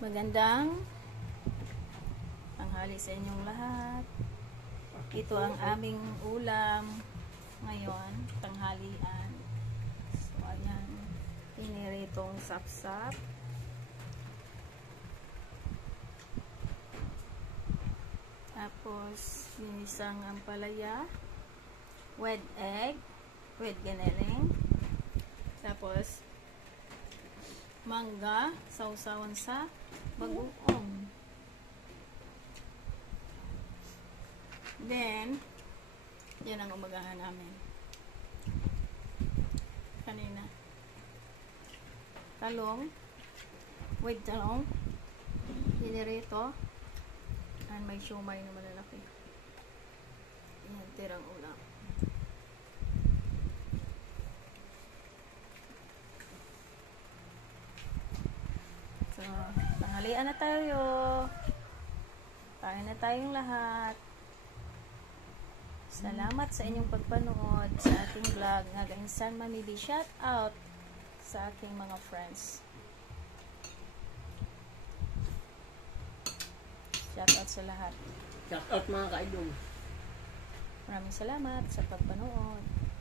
Magandang tanghali sa inyong lahat. Ito ang aming ulam ngayon, tanghalian. So, ayan, piniritong sapsap. Tapos, ginisang ampalaya, with egg, with giniling. Tapos, mangga, sausawan sa bagoong. Then, yan ang umagahan namin. Kanina. Talong, with talong, pinirito, and may siomay na malalaki. Yan, tirang ulam. So, tanghalian na tayo. Kain na tayong lahat. Salamat sa inyong pagpanood sa ating vlog. Nagainsan mamili shout out sa aking mga friends. Shout out sa lahat. Shout out mga kaidong. Maraming salamat sa pagpanood.